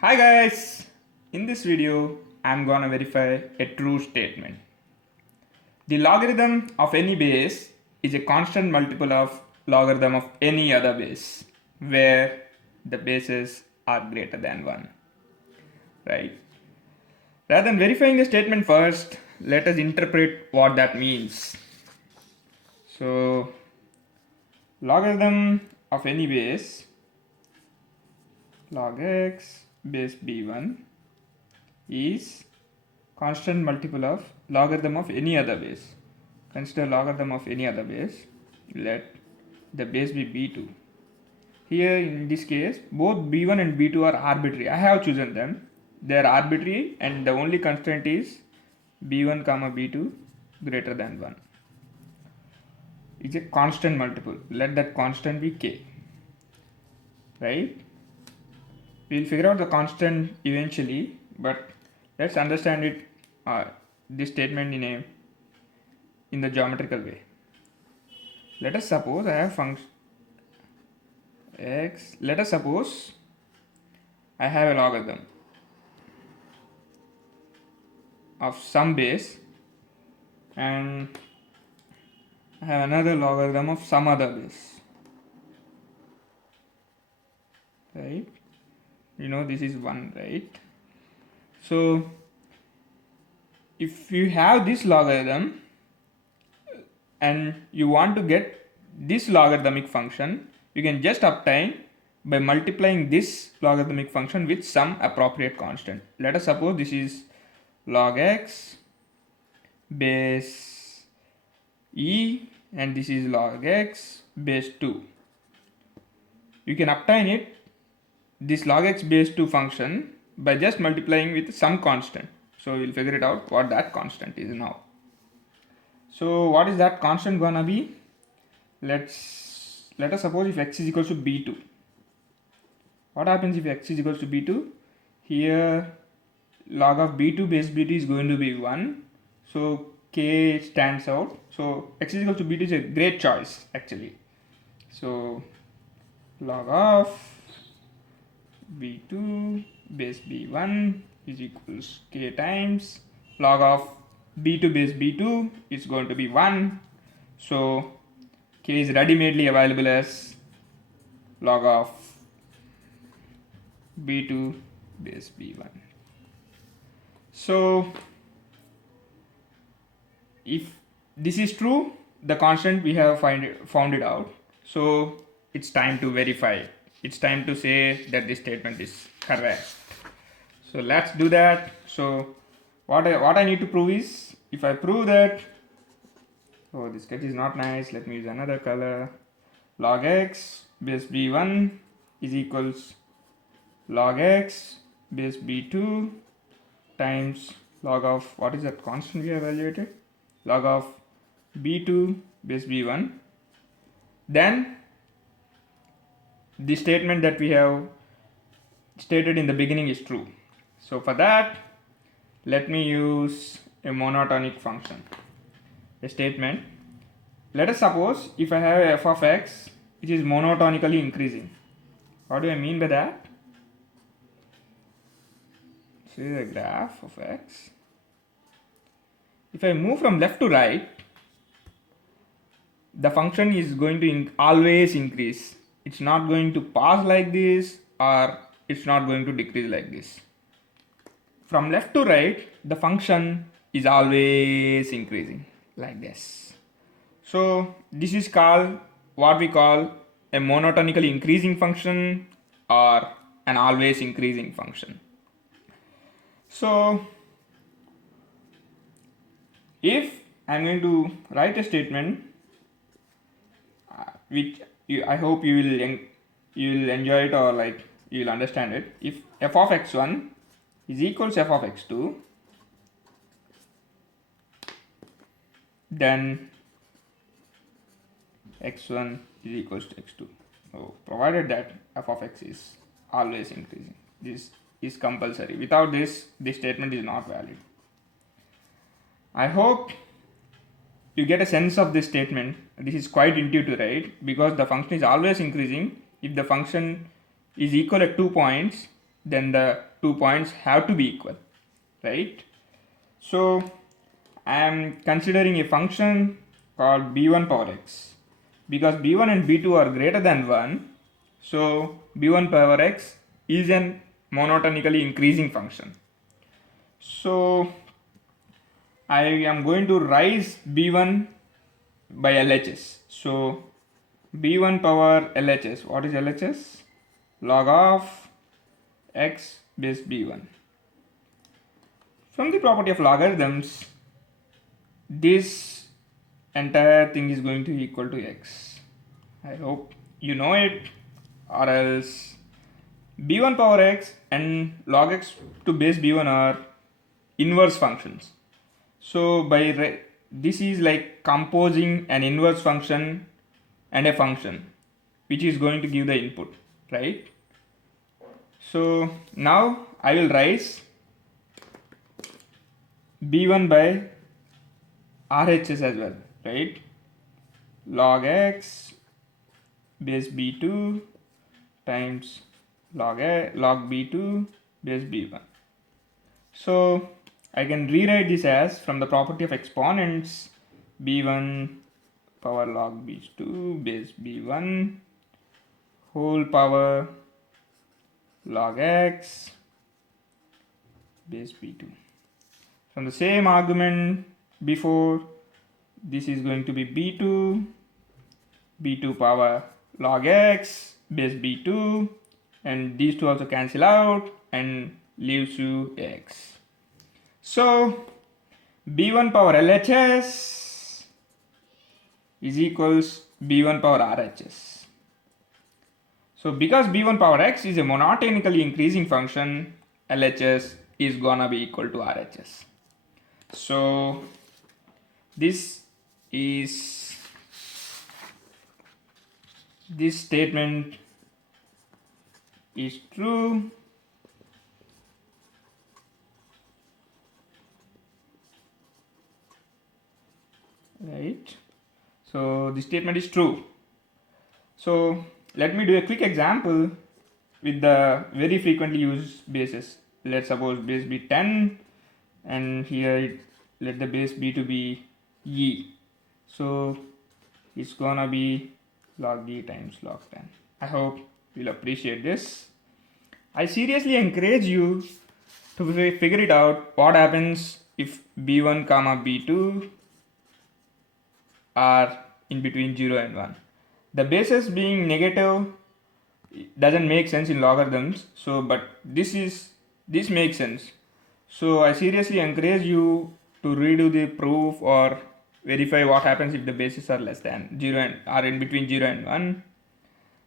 Hi guys! In this video, I'm gonna verify a true statement. The logarithm of any base is a constant multiple of logarithm of any other base where the bases are greater than 1. Right? Rather than verifying the statement first, let us interpret what that means. So, logarithm of any base log x base b1 is constant multiple of logarithm of any other base. Consider logarithm of any other base. Let the base be b2. Here in this case, both b1 and b2 are arbitrary. I have chosen them. They are arbitrary and the only constraint is b1 comma b2 greater than 1. It's a constant multiple. Let that constant be k. Right? We'll figure out the constant eventually, but let's understand it, this statement in the geometrical way. Let us suppose I have function x. Let us suppose I have a logarithm of some base and I have another logarithm of some other base. Right? You know this is 1, right? So if you have this logarithm and you want to get this logarithmic function, you can just obtain by multiplying this logarithmic function with some appropriate constant. Let us suppose this is log x base e and this is log x base 2. You can obtain it, this log x base 2 function, by just multiplying with some constant. So we'll figure it out what that constant is now. So what is that constant gonna be? Let us suppose if x is equals to b2. What happens if x is equals to b2? Here log of b2 base b2 is going to be 1. So k stands out. So x is equal to b2 is a great choice actually. So log of b2 base b1 is equals k times log of b2 base b2 is going to be 1. So k is ready-madely available as log of b2 base b1. So if this is true, the constant we have found it out. So it's time to verify. It's time to say that this statement is correct. So let's do that. So what I need to prove is, if I prove that, oh, this sketch is not nice, let me use another color. Log x base b1 is equals log x base b2 times log of, what is that constant we evaluated? Log of b2 base b1. Then the statement that we have stated in the beginning is true. So for that, let me use a monotonic function, a statement. Let us suppose if I have f of x which is monotonically increasing. What do I mean by that? See the graph of x. If I move from left to right, the function is going to always increase. It's not going to pause like this, or it's not going to decrease like this. From left to right, the function is always increasing like this. So this is called what we call a monotonically increasing function or an always increasing function. So if I'm going to write a statement which I hope you will enjoy it, or like you will understand it. If f of x1 is equals f of x2, then x1 is equals to x2. So provided that f of x is always increasing, this is compulsory. Without this statement is not valid. I hope you get a sense of this statement. This is quite intuitive, right? Because the function is always increasing. If the function is equal at 2 points, then the 2 points have to be equal, right? So I am considering a function called b1 power x. Because b1 and b2 are greater than 1, so b1 power x is an monotonically increasing function. So I am going to raise b1 by LHS. So b1 power LHS. What is LHS? Log of x base b1. From the property of logarithms, this entire thing is going to be equal to x. I hope you know it, or else b1 power x and log x to base b1 are inverse functions. So by this is like composing an inverse function and a function which is going to give the input, right? So now I will raise b1 by RHS as well, right? Log x base b2 times log b2 base b1. So I can rewrite this as, from the property of exponents, b1 power log b2 base b1 whole power log x base b2. From the same argument before, this is going to be b2 power log x base b2, and these two also cancel out and leaves you x. So b1 power LHS is equals b1 power RHS. So because b1 power x is a monotonically increasing function, LHS is gonna be equal to RHS. So this statement is true right? So this statement is true. So let me do a quick example with the very frequently used bases. Let's suppose base be 10, and here let the base b to be e. So it's gonna be log e times log 10. I hope you'll appreciate this. I seriously encourage you to figure it out what happens if b1 comma b2 are in between 0 and 1. The bases being negative doesn't make sense in logarithms, so but this makes sense. So I seriously encourage you to redo the proof or verify what happens if the bases are less than 0 and are in between 0 and 1.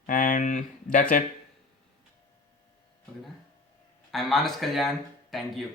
And that's it. I'm Manas Kalyan. Thank you.